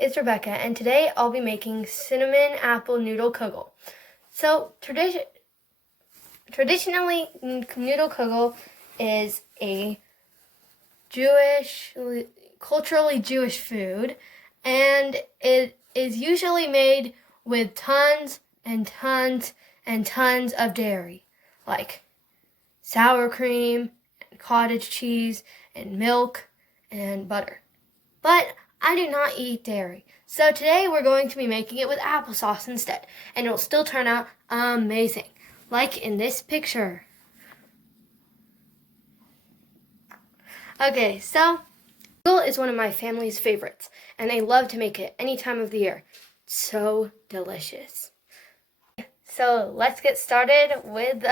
it's Rebecca, and today I'll be making cinnamon apple noodle kugel. So, traditionally, noodle kugel is a culturally Jewish food, and it is usually made with tons and tons and tons of dairy, like sour cream, and cottage cheese, and milk, and butter. But I do not eat dairy, so today we're going to be making it with applesauce instead, and it'll still turn out amazing, like in this picture. Okay, so Noodle is one of my family's favorites, and they love to make it any time of the year. It's so delicious. So let's get started with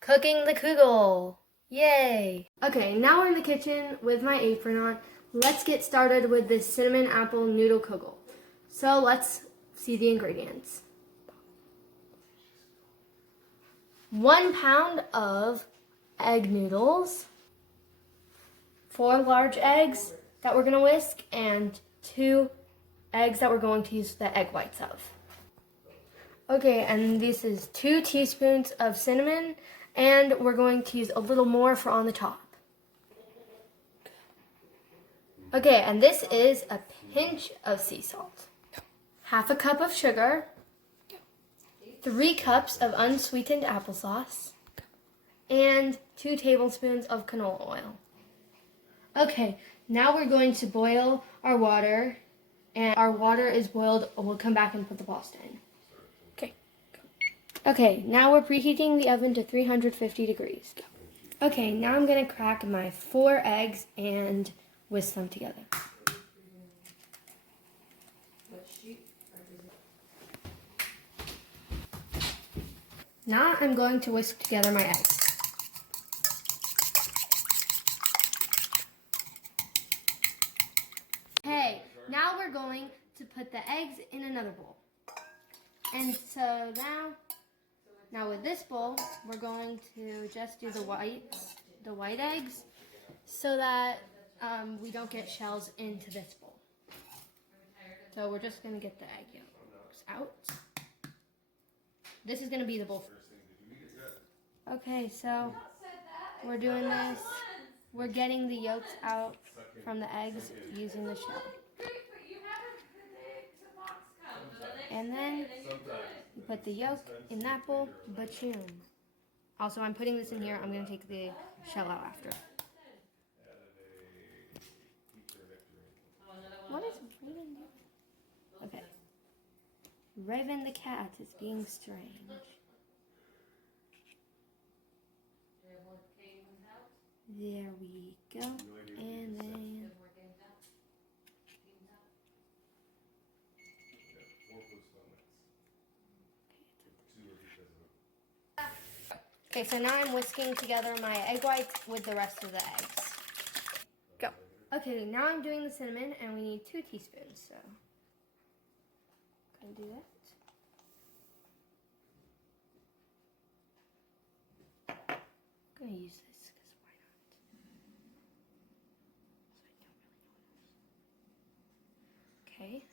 cooking the Kugel. Yay! Okay, now we're in the kitchen with my apron on. Let's get started with this cinnamon apple noodle kugel. So let's see the ingredients. 1 pound of egg noodles, 4 large eggs that we're going to whisk, and 2 eggs that we're going to use the egg whites of. Okay, and this is 2 teaspoons of cinnamon, and we're going to use a little more for on the top. Okay, and this is a pinch of sea salt, 1/2 cup of sugar, 3 cups of unsweetened applesauce, and 2 tablespoons of canola oil. Okay, now we're going to boil our water, and our water is boiled, we'll come back and put the pasta in. Okay, now we're preheating the oven to 350 degrees. Okay, now I'm going to crack my 4 eggs and whisk them together. Now I'm going to whisk together my eggs. Okay, now we're going to put the eggs in another bowl. And so now with this bowl, we're going to just do the white eggs so that we don't get shells into this bowl. So we're just going to get the egg yolks out. This is going to be the bowl. Okay, so we're doing this. We're getting the yolks out from the eggs using the shell. And then you put the yolk in that bowl, bachoom. Also, I'm putting this in here. I'm going to take the shell out after. What is Raven doing? Okay. Raven the cat is being strange. There we go. And then... Okay, so now I'm whisking together my egg whites with the rest of the eggs. Go. Okay, now I'm doing the cinnamon, and we need 2 teaspoons, so I'm going to do that. I'm going to use this, because why not? Okay.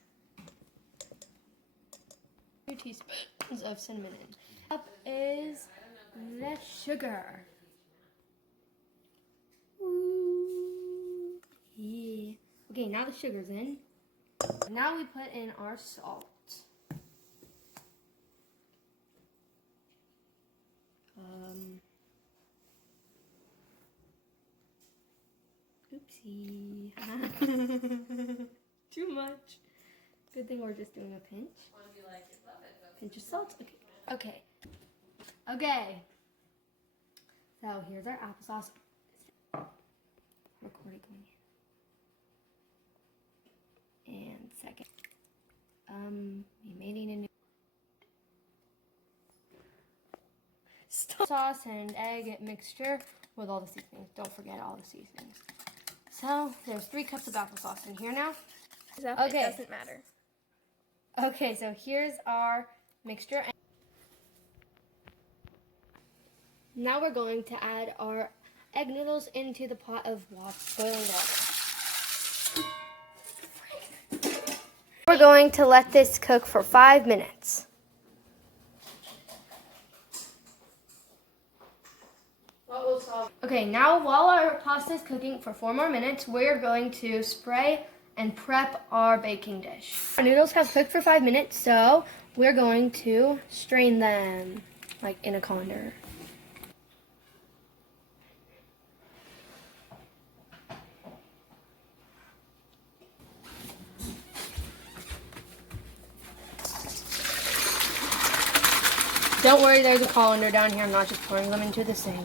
2 teaspoons of cinnamon in. Up is the sugar. Ooh, yeah. Okay, now the sugar's in. Now we put in our salt. Oopsie. Too much. Good thing we're just doing a pinch. Pinch of salt. Okay. Okay. So here's our applesauce. Recording going in. And second. We may need a new sauce and egg mixture with all the seasonings. Don't forget all the seasonings. So there's 3 cups of applesauce in here now. Okay. It doesn't matter. Okay, so here's our mixture. Now we're going to add our egg noodles into the pot of boiling water. We're going to let this cook for 5 minutes. Okay, now while our pasta is cooking for 4 more minutes, we're going to spray and prep our baking dish. Our noodles have cooked for 5 minutes, so we're going to strain them like in a colander. Don't worry, there's a colander down here. I'm not just pouring them into the sink.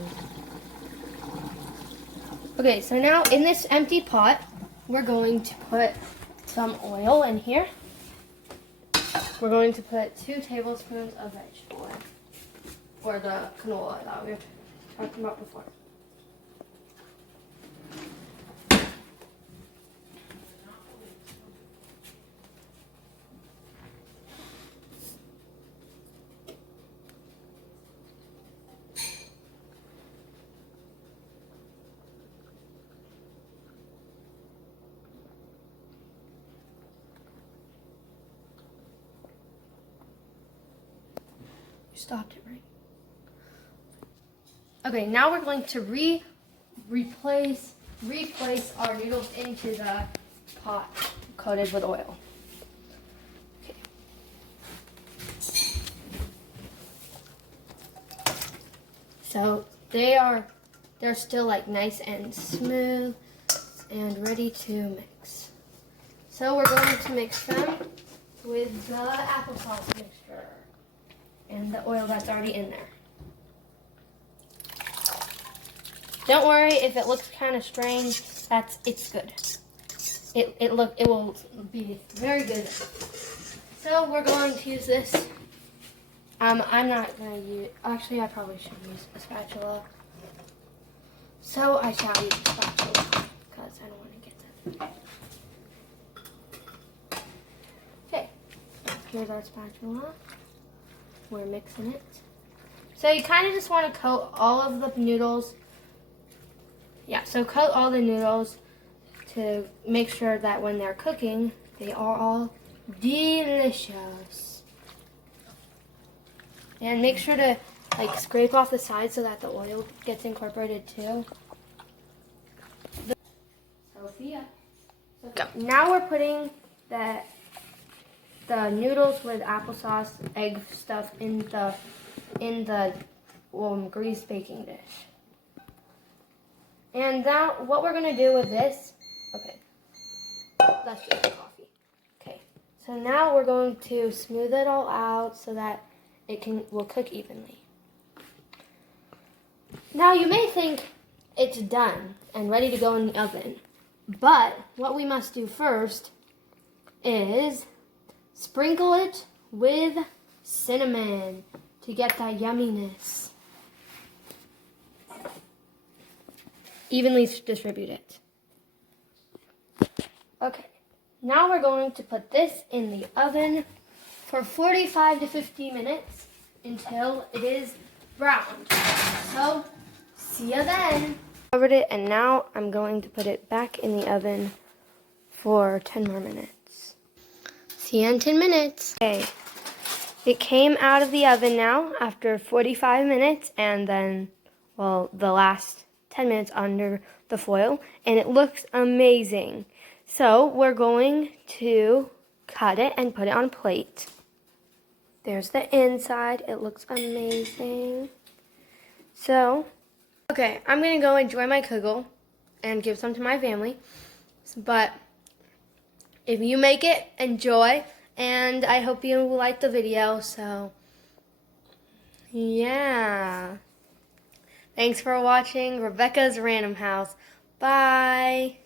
Okay, so now in this empty pot, we're going to put some oil in here. We're going to put 2 tablespoons of vegetable oil, or the canola that we were talking about before. Stopped it, right? Okay, now we're going to replace our noodles into the pot coated with oil. Okay. So they're still like nice and smooth and ready to mix. So we're going to mix them with the applesauce mixture and the oil that's already in there. Don't worry if it looks kind of strange. It's good. It will be very good. So we're going to use this. I'm not gonna use. Actually, I probably should use a spatula. So I shall use a spatula because I don't want to get that. Okay. Here's our spatula. We're mixing it. So you kind of just want to coat all of the noodles. Yeah, so coat all the noodles to make sure that when they're cooking, they are all delicious. And make sure to like scrape off the sides so that the oil gets incorporated too. Sophia. Now we're putting the noodles with applesauce, egg stuff in the greased baking dish. And now what we're gonna do with this, okay, let's drink the coffee. Okay, so now we're going to smooth it all out so that will cook evenly. Now you may think it's done and ready to go in the oven, but what we must do first is sprinkle it with cinnamon to get that yumminess. Evenly distribute it. Okay, now we're going to put this in the oven for 45 to 50 minutes until it is browned. So, see ya then. Covered it, and now I'm going to put it back in the oven for 10 more minutes. See you in 10 minutes. Okay, it came out of the oven now after 45 minutes and then, well, the last 10 minutes under the foil, and it looks amazing. So we're going to cut it and put it on a plate. There's the inside. It looks amazing. So, okay, I'm going to go enjoy my Kugel and give some to my family. But if you make it, enjoy. And I hope you liked the video. So, yeah. Thanks for watching Rebecca's Random House. Bye.